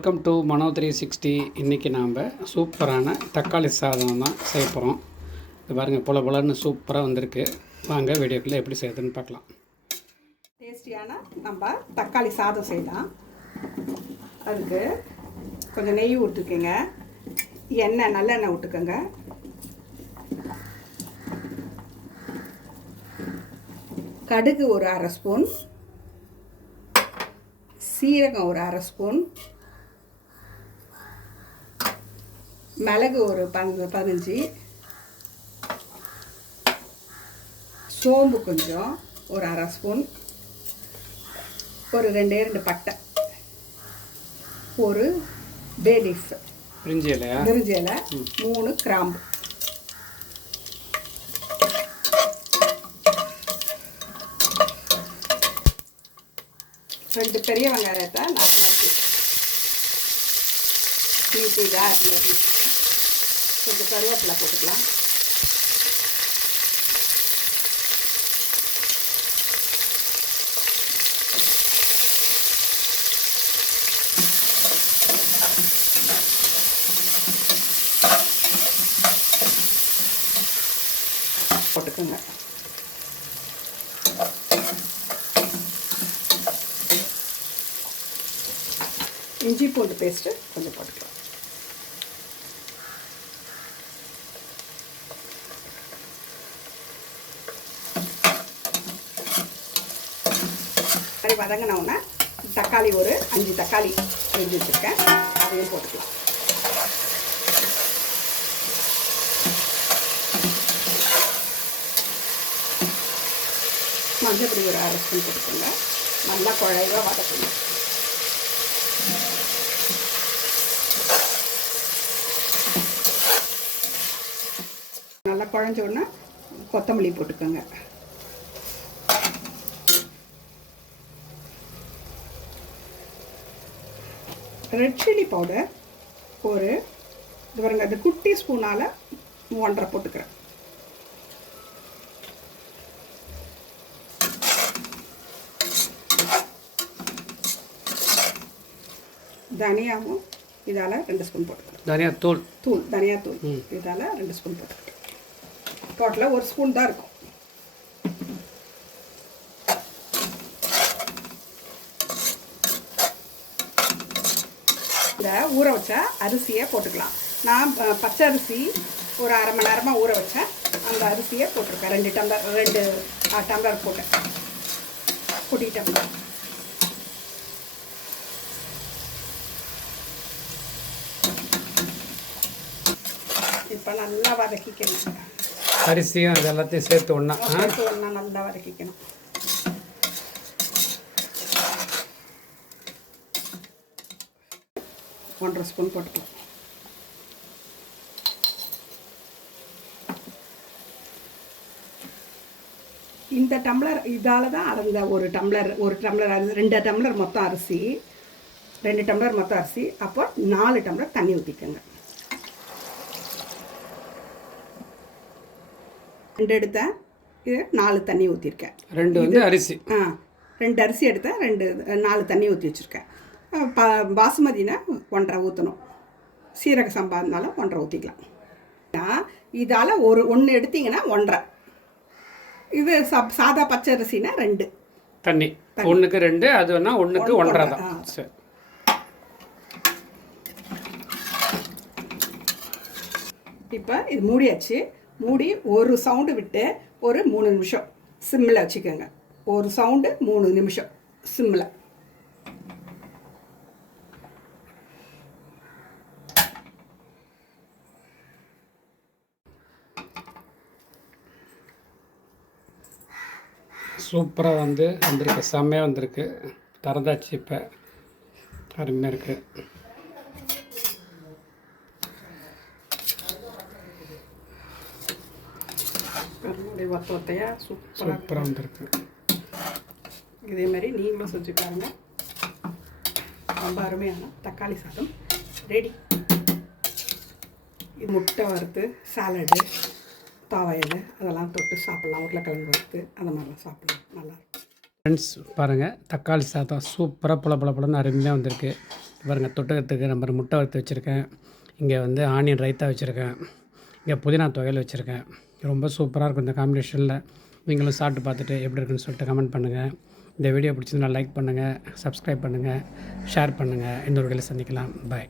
Welcome to மனோ 360. இன்றைக்கி நாம் சூப்பரான தக்காளி சாதம் தான் செய்ய போகிறோம். இது பாருங்கள், பொல பொலன்னு சூப்பராக வந்திருக்கு. வாங்க வீடியோக்குள்ளே எப்படி செய்யுதுன்னு பார்க்கலாம். டேஸ்டியான நம்ம தக்காளி சாதம் செய்யலாம். அதுக்கு கொஞ்சம் நெய் விட்டுக்குங்க, எண்ணெய் நல்லெண்ணெய் விட்டுக்கோங்க. கடுகு ஒரு அரை ஸ்பூன், சீரகம் ஒரு அரை ஸ்பூன், மிளகு ஒரு 15, சோம்பு கொஞ்சம் ஒரு அரை ஸ்பூன், ஒரு ரெண்டு பட்டை, ஒரு பே லீஃப் பிரிஞ்சி இலை, 3 கிராம்பு, ரெண்டு பெரிய வெங்காயத்தை நறுக்கி கொஞ்சம் கருவேப்பிலை போட்டுக்கலாம். போட்டுக்கோங்க. இஞ்சி பூண்டு பேஸ்ட்டு கொஞ்சம் போட்டுக்கலாம். சரி, வதங்கினோன்னா தக்காளி ஒரு 5 தக்காளி செஞ்சு வச்சுருக்கேன், அதையும் போட்டுக்கலாம். மஞ்சள் ஒரு அரை ஸ்பூன் போட்டுக்கோங்க. நல்லா குழைவாக வதக்கணும். நல்லா குழஞ்ச உடனே கொத்தமல்லி போட்டுக்கோங்க. ரெட் சில்லி பவுடர் ஒரு இது பாருங்க, அது குட்டி ஸ்பூனால் 1.5 போட்டுக்கிறேன். தனியாவும் இதால் 2 ஸ்பூன் போட்டுக்கிறேன். தனியாத்தூள் இதால் 2 ஸ்பூன் போட்டுக்கிறேன். டோட்டலாக 1 ஸ்பூன் தான் இருக்கும். இந்த ஊற வச்ச அரிசியை போட்டுக்கலாம். நான் பச்சை அரிசி ஒரு அரை மணி நேரமாக ஊற வச்சேன். அந்த அரிசியை போட்டிருக்கேன். 2 டம்ளர் போட்டேன், குட்டி டம்ளர். இப்போ நல்லா வதக்கிக்கணும். அரிசியும் இது எல்லாத்தையும் சேர்த்து ஒன்றா நல்லா வதக்கிக்கணும். ஒன்றரை ஸ்பூன் போட்டுக்கலாம். இந்த டம்ளர் இதால் தான் அந்த ஒரு டம்ளர் 2 டம்ளர் மொத்தம் அரிசி, 2 டம்ளர் மொத்தம் அரிசி. அப்போ 4 டம்ளர் தண்ணி ஊற்றிக்கோங்க. 2 எடுத்தேன், இது 4 தண்ணி ஊற்றிருக்கேன். 2 அரிசி 2 அரிசி எடுத்தேன், 4 தண்ணி ஊற்றி வச்சுருக்கேன். பாசுமதினா 1.5 ஊற்றணும். சீரக சம்பா இருந்தாலும் 1.5 ஊற்றிக்கலாம். இதால் ஒன்று எடுத்திங்கன்னா 1.5. இது சாதா பச்சை அரிசினா 2 தண்ணி. 1க்கு 2, அது வேணா 1க்கு 1.5 தான். சரி, இப்போ இது மூடியாச்சு. மூடி ஒரு சவுண்டு விட்டு ஒரு 3 நிமிஷம் சிம்மில் வச்சுக்கோங்க. ஒரு சவுண்டு 3 நிமிஷம் சிம்மில். சூப்பராக வந்திருக்கு, செம்மையாக வந்திருக்கு. திறந்தாச்சு, இப்போ அருமையாக இருக்குது. ஒத்தையாக சூப்பராக வந்திருக்கு. இதே மாதிரி நீங்களும் செஞ்சு பாருங்க. ரொம்ப அருமையான தக்காளி சாதம் ரெடி. இது முட்டை வறுத்து, சாலடு, துவையல் அதெல்லாம் தொட்டு சாப்பிட்லாம். உருளைக்கிழங்கு வறுத்து அந்த மாதிரிலாம் சாப்பிட்லாம், நல்லாயிருக்கும். ஃப்ரெண்ட்ஸ் பாருங்கள், தக்காளி சாதம் சூப்பராக புல புல புலன்னு அருமையாக வந்திருக்கு. பாருங்கள் தொட்டுக்கிறதுக்கு நம்பர் முட்டை வறுத்து வச்சுருக்கேன். இங்கே வந்து ஆனியன் ரைத்தா வச்சுருக்கேன். இங்கே புதினா துவையல் வச்சுருக்கேன். ரொம்ப சூப்பராக இருக்கும் இந்த காம்பினேஷனில். நீங்களும் சாப்பிட்டு பார்த்துட்டு எப்படி இருக்குன்னு சொல்லிட்டு கமெண்ட் பண்ணுங்கள். இந்த வீடியோ பிடிச்சிருந்தா லைக் பண்ணுங்கள், சப்ஸ்கிரைப் பண்ணுங்கள், ஷேர் பண்ணுங்கள். இந்த வீடியோவில் சந்திக்கலாம். பாய்.